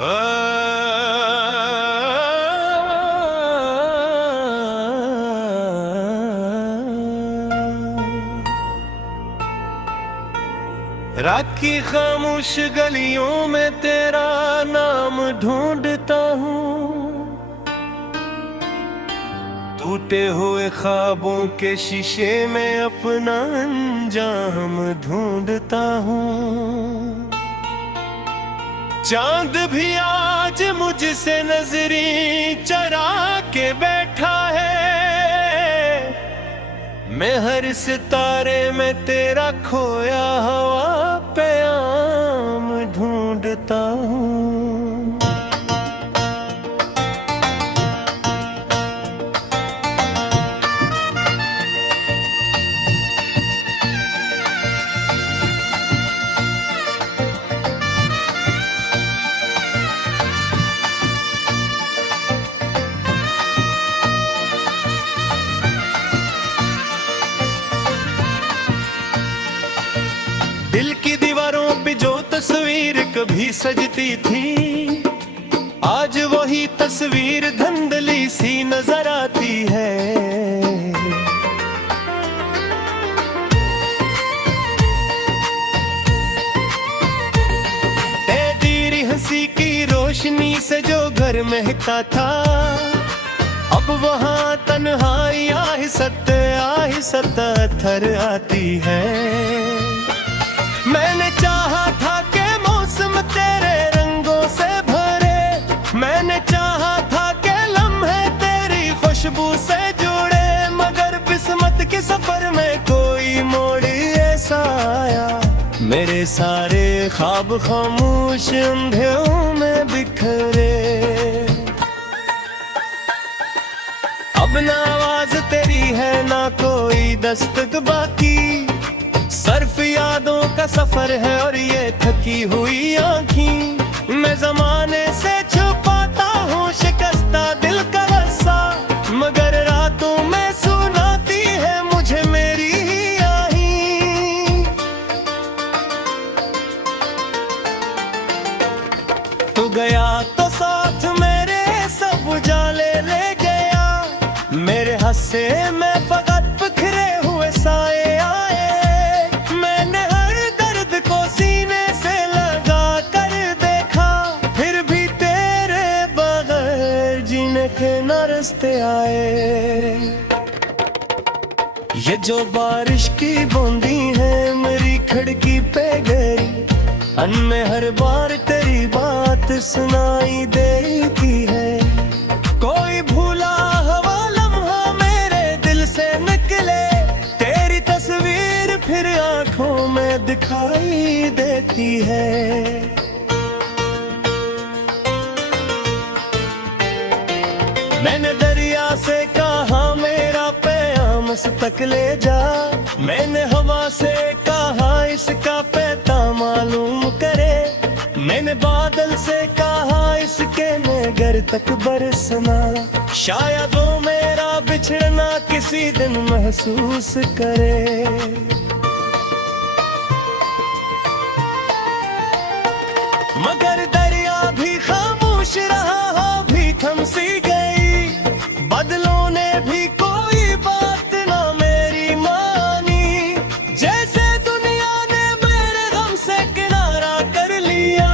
रात की खामोश गलियों में तेरा नाम ढूंढता हूँ, टूटे हुए ख्वाबों के शीशे में अपना अंजाम ढूंढता हूँ। चांद भी आज मुझसे नजरी चरा के बैठा है, मैं हर सितारे में तेरा खोया हवा पैगाम ढूंढता हूँ। दिल की दीवारों पे जो तस्वीर कभी सजती थी, आज वही तस्वीर धुंधली सी नजर आती है। तेरी हंसी की रोशनी से जो घर महकता था, अब वहाँ तन्हाई आहिस्ता थर आती है। मैंने चाहा था कि मौसम तेरे रंगों से भरे, मैंने चाहा था कि लम्हे तेरी खुशबू से जुड़े, मगर किस्मत के सफर में कोई मोड़ ऐसा आया, मेरे सारे ख्वाब खामोश अंधेरों में बिखरे। अब ना आवाज तेरी है ना कोई दस्तक बाकी, सर्फ यादों का सफर है और ये थकी हुई आँखी। मैं जमाने से छुपाता हूँ शिकस्ता दिल का रस्सा, मगर रातों में सुनाती है मुझे मेरी ही आही। तू गया तो साथ मेरे सब उजाले ले गया, मेरे हंसे में फकत बिखरे हुए साए आए। रास्ते आए ये जो बारिश की बूंदी है मेरी खिड़की पे गिरी, अन में हर बार तेरी बात सुनाई देती है। कोई भूला हुआ लम्हा मेरे दिल से निकले, तेरी तस्वीर फिर आंखों में दिखाई देती है। मैंने दरिया से कहा मेरा पैगाम तक ले जा, मैंने हवा से कहा इसका पैता मालूम करे, मैंने बादल से कहा इसके नगर तक बरसना, शायद वो मेरा बिछड़ना किसी दिन महसूस करे। मगर दरिया भी खामोश रहा हो भी थम सी गई, बादलों ने भी कोई बात ना मेरी मानी, जैसे दुनिया ने मेरे गम से किनारा कर लिया,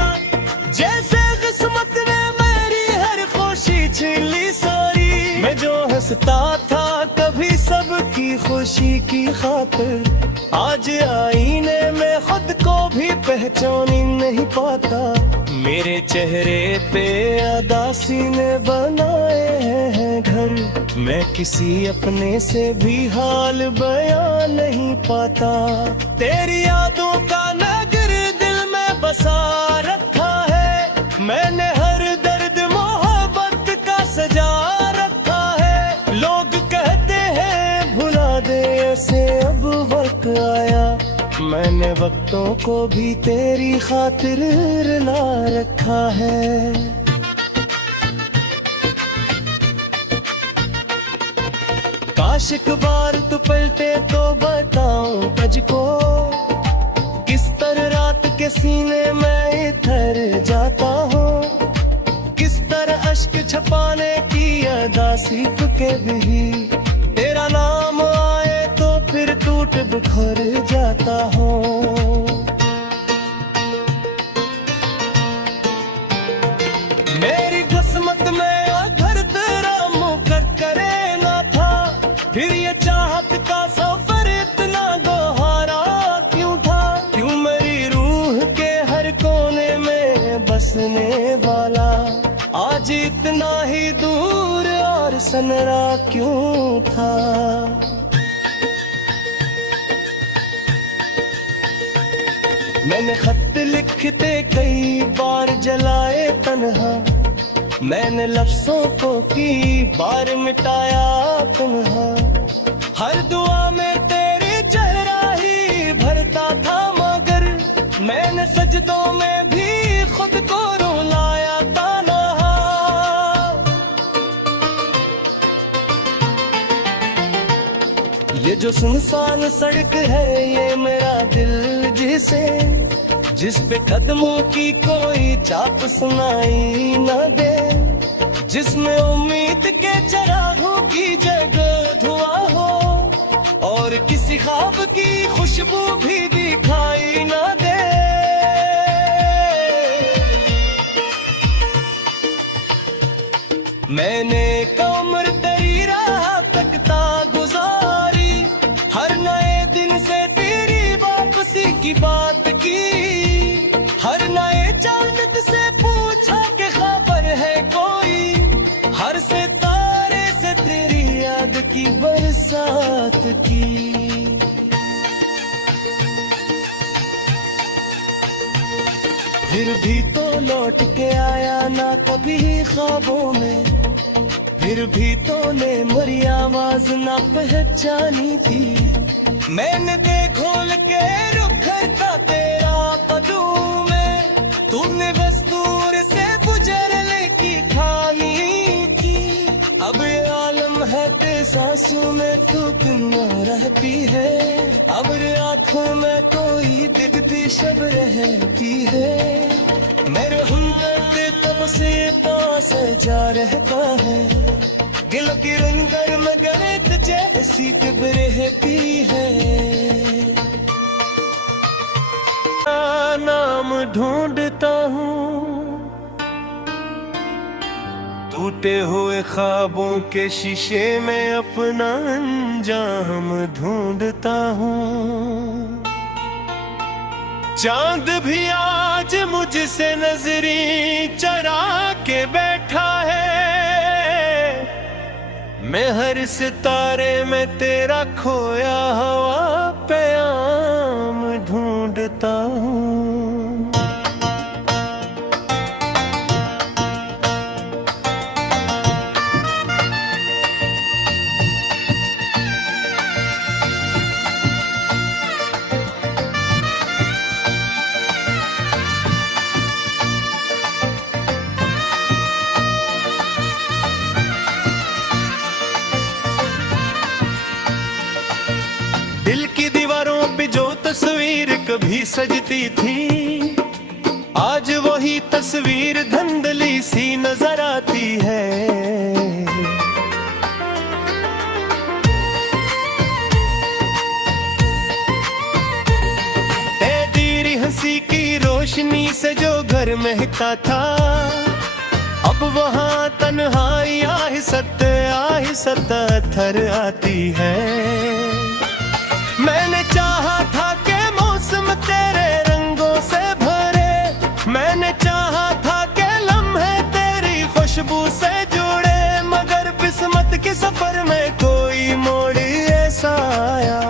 जैसे किस्मत ने मेरी हर खुशी छीन ली सारी। मैं जो हंसता था कभी सबकी खुशी की खातिर, आज आईने में खुद को भी पहचान ही नहीं पाता, मेरे चेहरे पे अदासी ने बनाए हैं घर, मैं किसी अपने से भी हाल बयां नहीं पाता। तेरी यादों का नगर दिल में बसा रखा है, मैंने हर दर्द मोहब्बत का सजा रखा है। लोग कहते हैं भुला दे ऐसे अब वक्त आया, मैंने वक्तों को भी तेरी खातिर रुला रखा है। काश एक बार तू पलटे तो बताऊं तुझको, किस तरह रात के सीने में इतर जाता हूँ। छपाने की अदा सीख के भी तेरा नाम आए तो फिर टूट बिखर जाता हूँ। मेरी किस्मत में अगर तेरा मुकर करे ना था, फिर ये चाहत का सफर इतना गहरा क्यों था? क्यों मेरी रूह के हर कोने में बसने वाला आज इतना ही दूर और सनरा क्यों था? मैंने खत लिखते कई बार जलाए तन्हा, मैंने लफ्जों को की बार मिटाया तन्हा। हर दुआ में तेरे चेहरा ही भरता था, मगर मैंने सजदों में भी खुद को रुलाया तन्हा। ये जो सुनसान सड़क है ये मेरा दिल जिस पे कदमों की कोई चाप सुनाई न दे, जिसमें उम्मीद के चिरागों की जगह धुआं हो और किसी ख्वाब की खुशबू भी दिखाई न दे। मैंने कमर तेरी राह तकता गुजारी, हर नए दिन से तेरी वापसी की बात की, हर नए चांद से पूछा कि खबर है कोई, हर सितारे से तेरी याद की बरसात की। फिर भी तो लौट के आया ना कभी ख्वाबों में, फिर भी तो ने मेरी आवाज ना पहचानी थी। मैंने देखोल के रुख करता तेरा कदूम में, तूने बस दूर से गुजरने की ठानी की। अब ये आलम है ते सांसों में तू क्यों रहती है, अब ये आँखों में कोई दिखती शब रहती है। मेरे हमदर्द तब से पास जा रहता है, दिल की रंगर में गरत जैसी कब रहती है। नाम ढूंढता हूँ टूटे हुए ख्वाबों के शीशे में, अपना अंजाम ढूंढता हूँ। चांद भी आज मुझसे नजरी चरा के बैठा है, मैं हर सितारे में तेरा खोया हुआ प्याम ढूंढता हूँ। दिल की दीवारों पे जो तस्वीर कभी सजती थी, आज वही तस्वीर धुंधली सी नजर आती है। तेरी हंसी की रोशनी से जो घर महकता था, अब वहाँ तन्हाई आहिस्ता थर आती है। मैंने चाहा था कि मौसम तेरे रंगों से भरे, मैंने चाहा था कि लम्हे तेरी खुशबू से जुड़े, मगर किस्मत के सफर में कोई मोड़ ऐसा आया,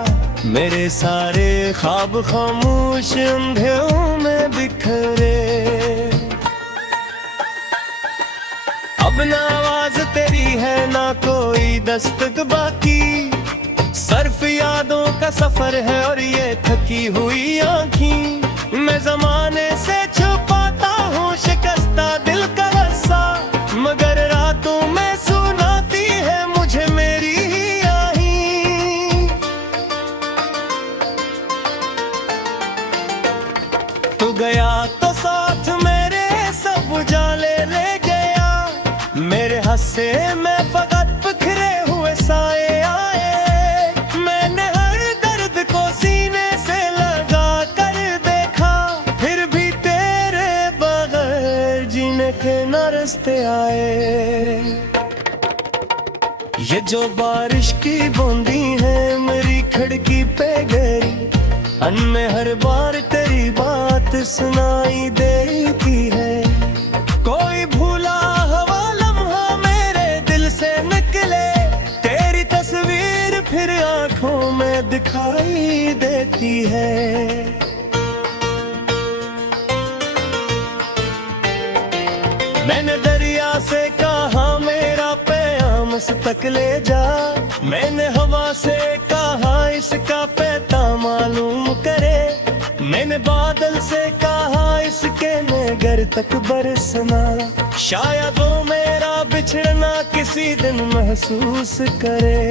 मेरे सारे ख्वाब खामोश अंधेरों में बिखरे। अब ना आवाज तेरी है ना कोई दस्तक बाकी, सर्फ यादों का सफर है और ये थकी हुई आँखी। मैं जमाने से छुपाता हूँ शिकस्ता दिल का रस्सा, मगर रातों में सुनाती है मुझे मेरी ही आही। तू गया तो साथ मेरे सब उजाले ले गया, मेरे से मैं फकत बिखरे हुए साए आए। मैंने हर दर्द को सीने से लगा कर देखा, फिर भी तेरे बगैर जीने के न रास्ते आए। ये जो बारिश की बूंदी है मेरी खिड़की पे गिरी, में हर बार तेरी बात सुनाई देती है। कोई भूला हुआ लम्हा मेरे दिल से निकले, तेरी तस्वीर फिर आंखों में दिखाई देती है। मैंने दरिया से कहा मेरा पैगाम तक ले जा, मैंने हवा से कहा इसका पैता मालूम करे, मैंने बादल से कहा इसके नगर तक बरसना, शायद वो मेरा बिछड़ना किसी दिन महसूस करे।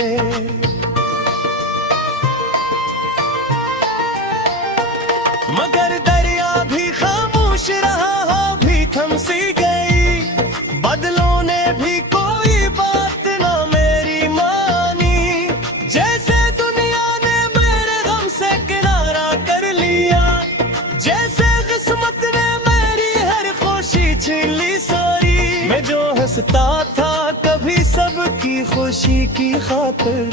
मगर दरिया भी खामोश रहा हो भी थम सी गई, बादलों ने भी कोई बात ना मेरी मानी, जैसे दुनिया ने मेरे गम से किनारा कर लिया, जैसे किस्मत ने मेरी हर खुशी छीन ली सारी। मैं जो हंसता था कभी सबकी खुशी की खातिर,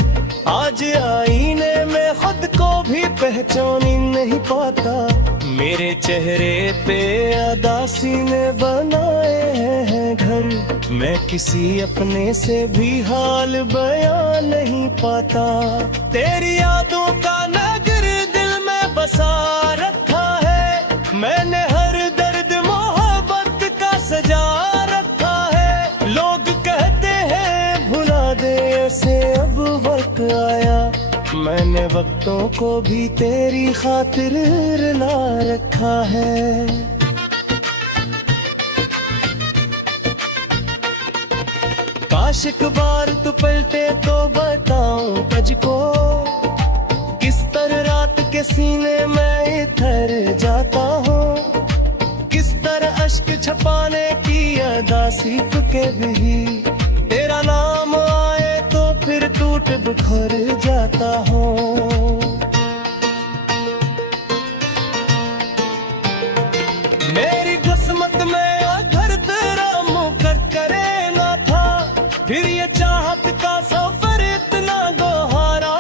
आज आईने में खुद को भी पहचान ही नहीं पाता। मेरे चेहरे पे अदासी ने बनाए हैं घर, मैं किसी अपने से भी हाल बयान नहीं पाता। तेरी यादों का नगर दिल में बसा रखा है, मैंने हर दर्द मोहब्बत का सजा रखा है। लोग कहते हैं भुला दे ऐसे अब वक्त आया, मैंने वक्तों को भी तेरी खातिर रुला रखा है। काश एक बार तू पलटे तो बताऊं तुझको, किस तरह रात के सीने में इतर जाता हूँ, किस तरह अश्क छपाने की अदा सीख के भी तेरा नाम आए तो फिर टूट बिखर जाता हूँ। मेरी किस्मत में घर तेरा मुकर करे ना था, फिर ये चाहत का सफर इतना गहरा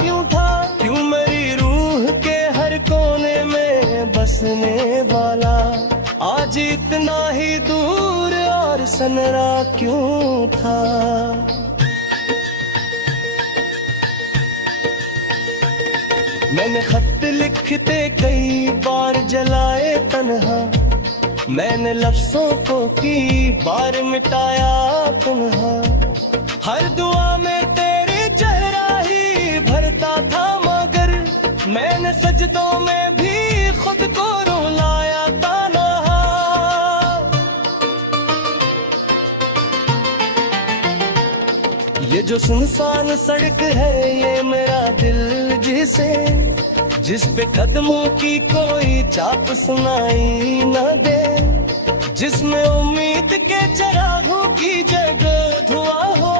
क्यों था। क्यों मेरी रूह के हर कोने में बसने वाला आज इतना ही दूर और सनरा क्यों था। मैंने खत लिखते कई बार जलाए तन्हा, मैंने लफ्जों को की बार मिटाया तन्हा, हर दुआ में तेरे चेहरा ही भरता था, मगर मैंने सजदों में भी खुद को रुलाया तन्हा। ये जो सुनसान सड़क है ये मेरा दिल जिस पे कदमों की कोई चाप सुनाई न दे, जिसमें उम्मीद के चरागों की जगह धुआं हो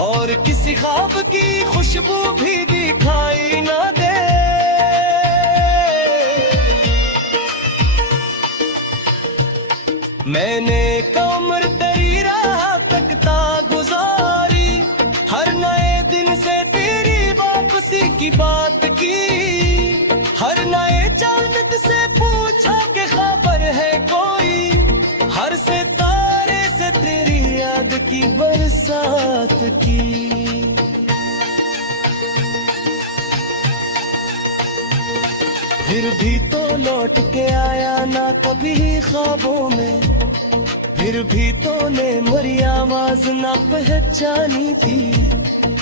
और किसी ख्वाब की खुशबू भी दिखाई न दे। मैंने कमर तेरी राह तकता गुजारी, हर नए दिन से तेरी वापसी की बात की, हर नए चांद से पूछा कि खबर है कोई, हर सितारे से तेरी याद की बरसात की। फिर भी तो लौट के आया ना कभी ख्वाबों में, फिर भी तो ने मेरी आवाज ना पहचानी थी।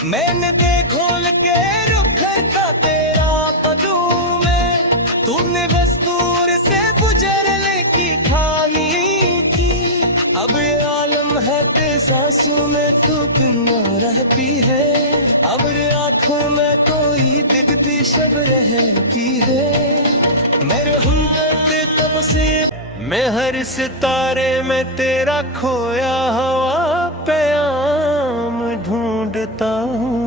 मैंने देखोल के रुख था तेरा कदूम में, तूने बस दूर से गुजरने की ठानी थी। अब ये आलम है ते सांसों में तू किन्ना रहती है, अब ये आँखों में कोई दिखती शब रहती है। मेरे हुन्नत तब से मैं हर सितारे में तेरा खोया हवा पैगाम ढूंढता हूँ।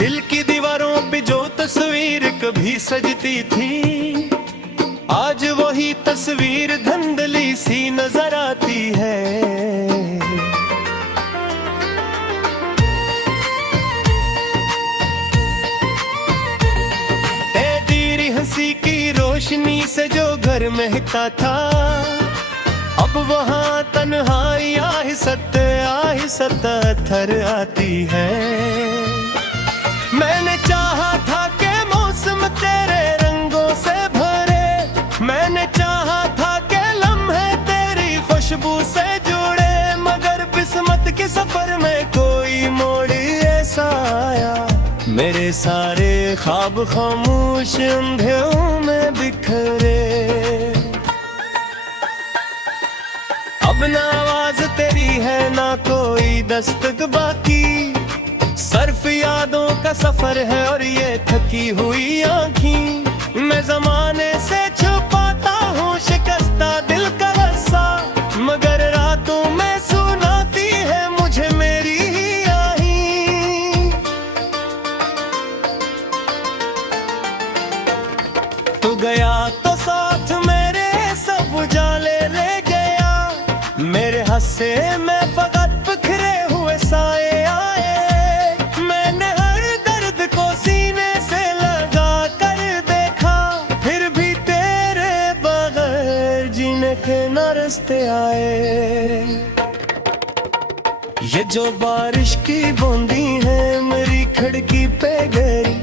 दिल की दीवारों पे जो तस्वीर कभी सजती थी, आज वही तस्वीर धुंधली सी नजर आती है। तेरी हंसी की रोशनी से जो घर महकता था, अब वहाँ तन्हाई आहिस्ता थर आती है। मैंने चाहा था कि मौसम तेरे रंगों से भरे, मैंने चाहा था कि लम्हे तेरी खुशबू से जुड़े, मगर किस्मत के सफर में कोई मोड़ ऐसा आया, मेरे सारे ख्वाब खामोश अंधेरों में बिखरे। अब ना आवाज तेरी है ना कोई दस्तक बाकी, सर्फ यादों का सफर है और ये थकी हुई आँखी। मैं जमाने से छुपाता हूँ शिकस्ता दिल का रस्सा, मगर रातों में सुनाती है मुझे मेरी ही आही। तू गया तो साथ मेरे सब उजाले ले गया, मेरे हंसे में फकत बिखरे हुए साए आए। मैंने हर दर्द को सीने से लगा कर देखा, फिर भी तेरे बगैर जीने के न रास्ते आए। ये जो बारिश की बूंदी है मेरी खिड़की पे गिरी,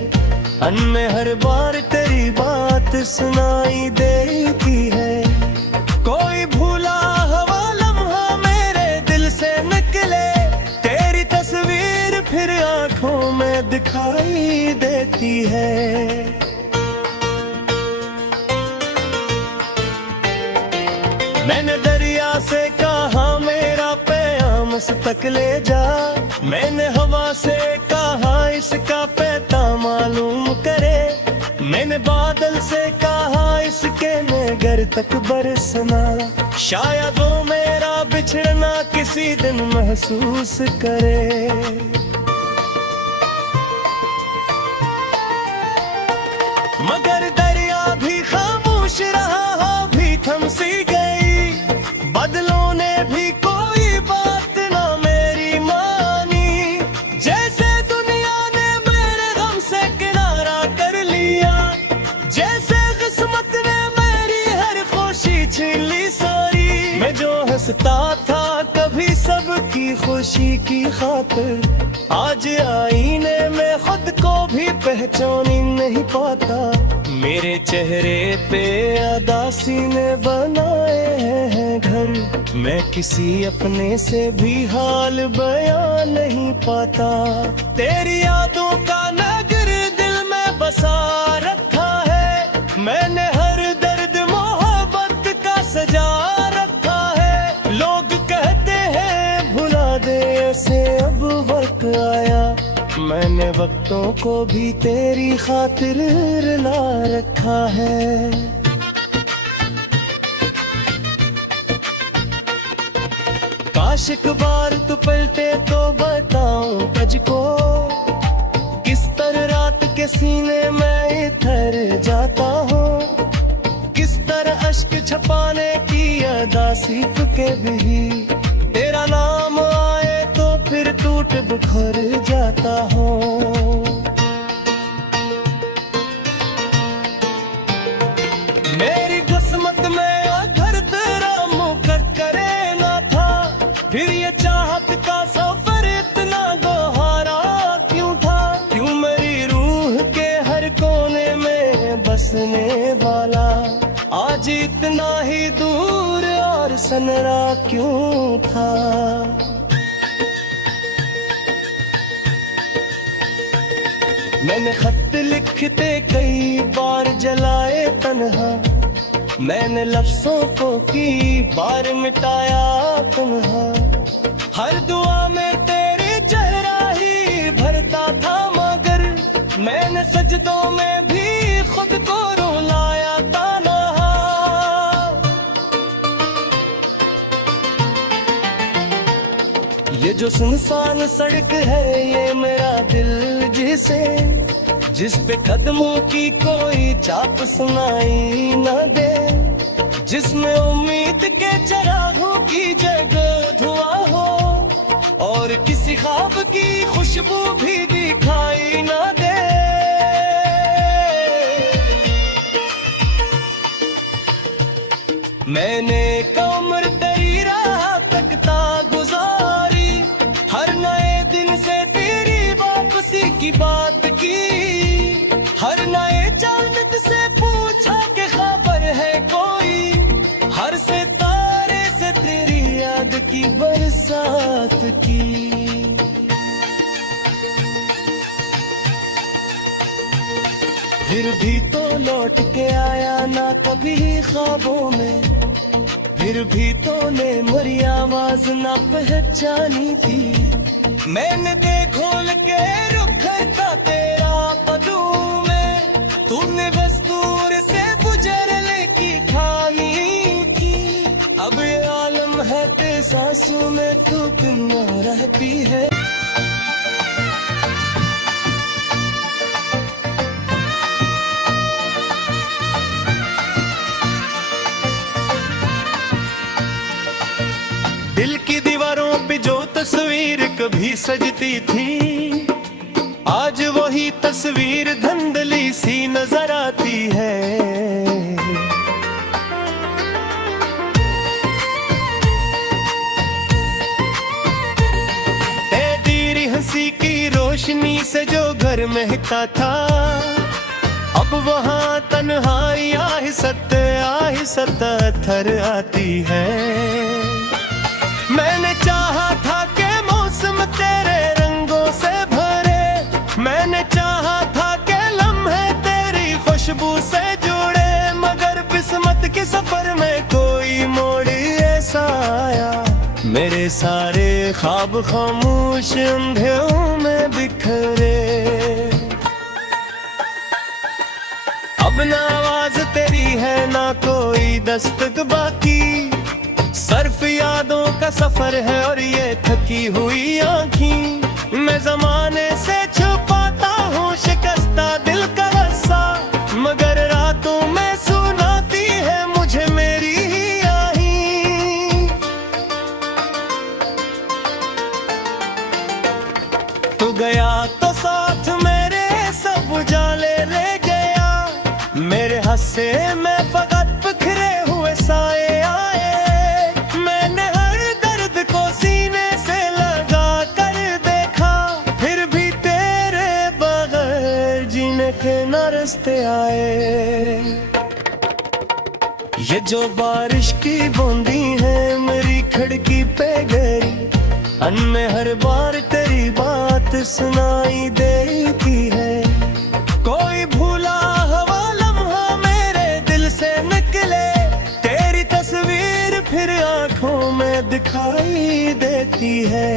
अनमें हर बार तेरी बात सुनाई देती है। कोई भूला हुआ लम्हा मेरे दिल से निकले, तेरी तस्वीर फिर आंखों में दिखाई देती है। मैंने दरिया से कहा मेरा पैगाम तक ले जा, मैंने हवा से कहा इसका पैता मालूम करे, मैंने बादल से कहा इसके नगर तक बरसना, शायद वो मेरा बिछड़ना किसी दिन महसूस करे। मगर दरिया भी खामोश रहा हो भी थम सी गई, बादलों ने भी कोई बात ना मेरी मानी, जैसे दुनिया ने मेरे गम से किनारा कर लिया, जैसे किस्मत ने मेरी हर खुशी छीन ली सारी। मैं जो हंसता था कभी सबकी खुशी की खातिर, आज आईने में खुद को भी पहचान ही नहीं पाता, मेरे चेहरे पे अदासी ने बनाए हैं घर, मैं किसी अपने से भी हाल बयान नहीं पाता। तेरी यादों का नगर दिल में बसा रखा है, मैंने हर दर्द मोहब्बत का सजा रखा है। लोग कहते हैं भुला दे ऐसे अब वक्त आया, मैंने वक्तों को भी तेरी खातिर रुला रखा है। काश एक बार तू पलटे तो बताऊं तुझको, किस तरह रात के सीने में इतर जाता हूँ, किस तरह अश्क छपाने की अदा सीख के भी, तेरा नाम आए तो फिर टूट बिखर जाता हूँ। मेरी किस्मत में घर तेरा मुकर करे ना था, फिर ये चाहत का सफर इतना गहरा क्यों था, क्यों मेरी रूह के हर कोने में बसने वाला आज इतना ही दूर और सनरा क्यों था। मैंने खत लिखते कई बार जलाए तन्हा, मैंने लफ्जों को की बार मिटाया तन्हा। हर दुआ में तेरे चेहरा ही भरता था, मगर मैंने सजदों में भी खुद को रुलाया तन्हा। ये जो सुनसान सड़क है ये मेरा दिल जिस पे कदमों की कोई चाप सुनाई न दे, जिसमें उम्मीद के चिरागों की जगह धुआं हो और किसी ख्वाब की खुशबू भी दिखाई न दे। मैंने कमर तेरी राह तकता गुजारी, हर नए दिन से तेरी वापसी की बात की, हर नए चांद से पूछा कि खबर है कोई, हर सितारे से तेरी याद की बरसात की। फिर भी तो लौट के आया ना कभी ख्वाबों में, फिर भी तो ने मेरी आवाज ना पहचानी थी। मैंने देखोल के रुख करता तेरा कदूम में, तूने बस दूर से गुजरने की ठानी थी। अब ये आलम है ते सांसों में तू क्यों रहती है। दिल की दीवारों पे जो तस्वीर कभी सजती थी, आज वही तस्वीर धुंधली सी नजर आती है। तेरी हंसी की रोशनी से जो घर महकता था, अब वहाँ तन्हाई आहिस्ता थर आती है। मैंने चाहा था कि मौसम तेरे रंगों से भरे, मैंने चाहा था कि लम्हे तेरी खुशबू से जुड़े, मगर किस्मत के सफर में कोई मोड़ ऐसा आया, मेरे सारे ख्वाब खामोश अंधेरों में बिखरे। अब ना आवाज तेरी है ना कोई दस्तक बाकी, सर्फ यादों का सफर है और ये थकी हुई आँखी। मैं जमाने से छुपाता हूँ शिकस्ता दिल का रस्सा, मगर रातों में सुनाती है मुझे मेरी ही आही। तू गया तो साथ मेरे सब उजाले ले गया, मेरे हंसे में फकत बिखरे हुए साए आए। के न रास्ते आए, ये जो बारिश की बूंदी है मेरी खिड़की पे गिरी, अनमें हर बार तेरी बात सुनाई देती है। कोई भूला हुआ लम्हा मेरे दिल से निकले, तेरी तस्वीर फिर आंखों में दिखाई देती है।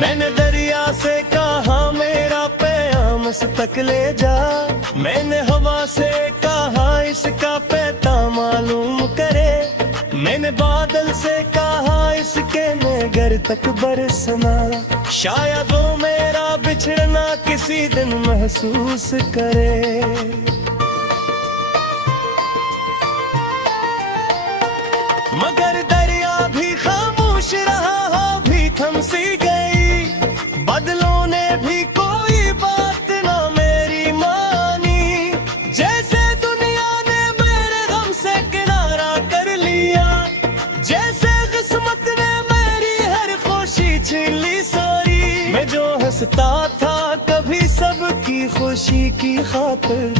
मैंने दरिया से कहा मेरा पैगाम तक ले जा, मैंने हवा से कहा इसका पैता मालूम करे, मैंने बादल से कहा इसके नगर तक बरसना, शायद वो मेरा बिछड़ना किसी दिन महसूस करे। मगर दरिया भी खामोश रहा हो भी थम सी गई, बादलों ने भी कोई बात ना मेरी मानी, जैसे दुनिया ने मेरे गम से किनारा कर लिया, जैसे किस्मत ने मेरी हर खुशी छीन ली सारी। मैं जो हंसता था कभी सबकी खुशी की खातिर,